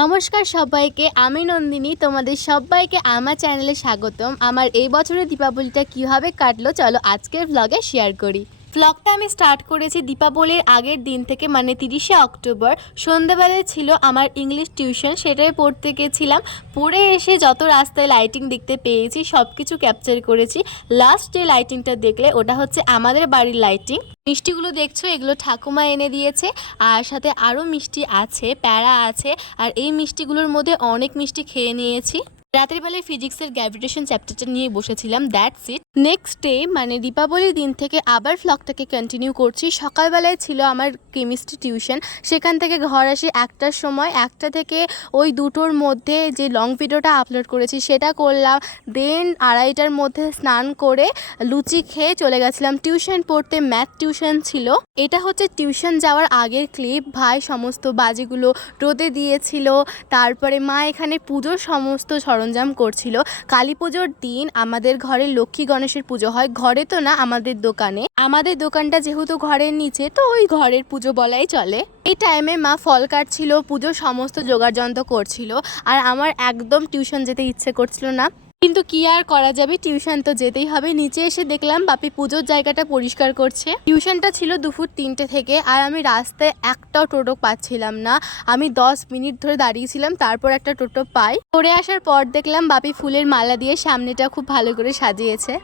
নমস্কার সবাইকে, আমি নন্দিনী। তোমাদের সবাইকে আমার চ্যানেলে স্বাগতম। আমার এই বছরের দীপাবলিটা কীভাবে কাটলো চলো আজকের ব্লগে শেয়ার করি। ব্লগটা আমি স্টার্ট করেছি দীপাবলির আগের দিন থেকে, মানে 30শে অক্টোবর। সন্ধ্যাবেলায় ছিল আমার ইংলিশ টিউশন, সেটাই পড়তে গেছিলাম। পড়ে এসে যত রাস্তায় লাইটিং দেখতে পেয়েছি সব কিছু ক্যাপচার করেছি। লাস্ট যে লাইটিংটা দেখলে ওটা হচ্ছে আমাদের বাড়ির লাইটিং। মিষ্টিগুলো দেখছো, এগুলো ঠাকুমা এনে দিয়েছে, আর সাথে আরও মিষ্টি আছে, প্যাড়া আছে। আর এই মিষ্টিগুলোর মধ্যে অনেক মিষ্টি খেয়ে নিয়েছি। রাতের বেলায় ফিজিক্সের গ্র্যাভিটেশন চ্যাপ্টারটা নিয়ে বসেছিলাম, দ্যাটস ইট। নেক্সট ডে মানে দীপাবলির দিন থেকে আবার ভ্লগটাকে কন্টিনিউ করছি। সকালবেলায় ছিল আমার কেমিস্ট্রি টিউশন, সেখান থেকে ঘর আসি 1টার সময়। 1টা থেকে ওই 2টোর মধ্যে যে লং ভিডিওটা আপলোড করেছি সেটা করলাম। দেন 2:30টার মধ্যে স্নান করে লুচি খেয়ে চলে গেছিলাম টিউশন পড়তে। ম্যাথ টিউশন ছিল। এটা হচ্ছে টিউশন যাওয়ার আগের ক্লিপ। ভাই সমস্ত বাজিগুলো রোদে দিয়েছিল। তারপরে মা এখানে পুজোর সমস্ত সরঞ্জাম করছিল। কালী পুজোর দিন আমাদের ঘরে লক্ষ্মী গণেশের পুজো হয়, ঘরে তো না, আমাদের দোকানে। আমাদের দোকানটা যেহেতু ঘরের নিচে, তো ওই ঘরের পুজো বলাই চলে। এই টাইমে মা ফল কাটছিল, পুজোর সমস্ত জোগাড়যন্ত্র করছিল, আর আমার একদম টিউশন যেতে ইচ্ছে করছিল না, কিন্তু কি আর করা যাবে, টিউশন তো যেতেই হবে। নিচে এসে দেখলাম বাপি পুজোর জায়গাটা পরিষ্কার করছে। টিউশনটা ছিল দুপুর 3টে থেকে, আর আমি রাস্তায় একটাও টোটো পাচ্ছিলাম না। আমি 10 মিনিট ধরে দাঁড়িয়েছিলাম, তারপর একটা টোটো পাই। পড়ে আসার পর দেখলাম বাপি ফুলের মালা দিয়ে সামনেটা খুব ভালো করে সাজিয়েছে।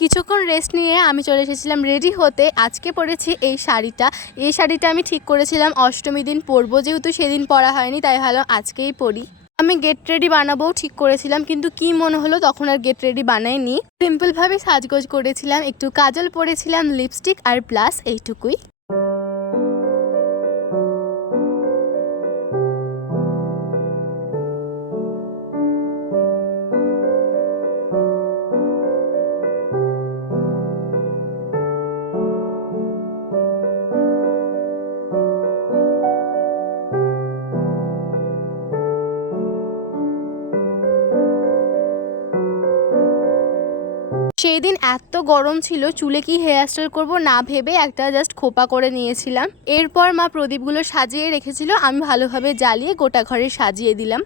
কিছুক্ষণ রেস্ট নিয়ে আমি চলে এসেছিলাম রেডি হতে। আজকে পরেছি এই শাড়িটা আমি ঠিক করেছিলাম অষ্টমী দিন পরবো, যেহেতু সেদিন পরা হয়নি তাই ভালো আজকেই পরি। আমি গেট রেডি বানাবোও ঠিক করেছিলাম, কিন্তু কি মনে হলো তখন আর গেট রেডি বানাইনি। সিম্পলভাবে সাজগোজ করেছিলাম, একটু কাজল পরেছিলাম, লিপস্টিক আর ব্লাশ, এইটুকুই। সেই দিন এত গরম ছিল, চুলে কি হেয়ার স্টাইল করবো না ভেবে একটা জাস্ট খোপা করে নিয়েছিলাম। এরপর মা প্রদীপগুলো সাজিয়ে রেখেছিল, আমি ভালোভাবে জ্বালিয়ে গোটা ঘরে সাজিয়ে দিলাম।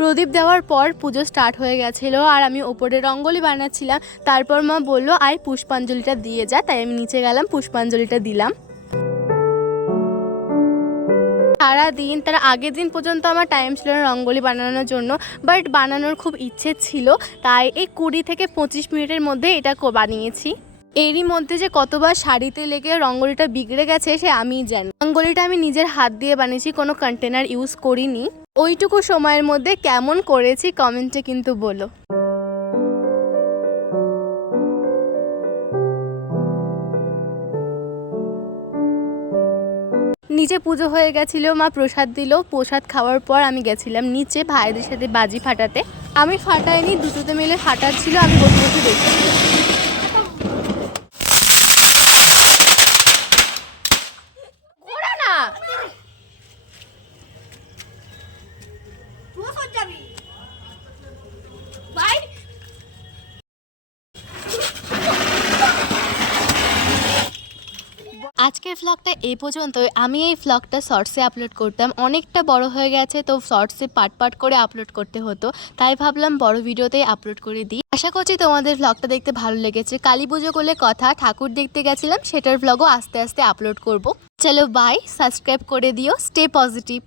প্রদীপ দেওয়ার পর পুজো স্টার্ট হয়ে গেছিলো, আর আমি ওপরে রঙ্গোলি বানাচ্ছিলাম। তারপর মা বললো আয় পুষ্পাঞ্জলিটা দিয়ে যা, তাই আমি নিচে গেলাম, পুষ্পাঞ্জলিটা দিলাম। সারাদিন, তার আগের দিন পর্যন্ত আমার টাইম ছিল না রঙ্গোলি বানানোর জন্য, বাট বানানোর খুব ইচ্ছে ছিল, তাই এই 20 থেকে 25 মিনিটের মধ্যে এটা বানিয়েছি। এরই মধ্যে যে কতবার শাড়িতে লেগে রঙ্গোলিটা বিগড়ে গেছে সে আমিই জানি। রঙ্গোলিটা আমি নিজের হাত দিয়ে বানিয়েছি, কোনো কন্টেনার ইউজ করিনি। ওইটুকু সময়ের মধ্যে কেমন করেছি কমেন্টে কিন্তু বলো। নিচে পুজো হয়ে গেছিলো, মা প্রসাদ দিল। প্রসাদ খাওয়ার পর আমি গেছিলাম নিচে ভাইদের সাথে বাজি ফাটাতে। আমি ফাটাইনি, দুটোতে মিলে ফাটাচ্ছিল, আমি বসে বসে দেখছিলাম। আজকের ভ্লগটা এই পর্যন্তই। আমি এই ভ্লগটা শর্টসে আপলোড করতাম, অনেকটা বড় হয়ে গেছে, তো শর্টসে পার্ট পার্ট করে আপলোড করতে হতো, তাই ভাবলাম বড় ভিডিওতেই আপলোড করে দিই। আশা করছি তোমাদের ভ্লগটা দেখতে ভালো লেগেছে। কালী পুজো করলে কথা, ঠাকুর দেখতে গেছিলাম, সেটার ভ্লগও আস্তে আস্তে আপলোড করব। চলো বাই, সাবস্ক্রাইব করে দিও, স্টে পজিটিভ।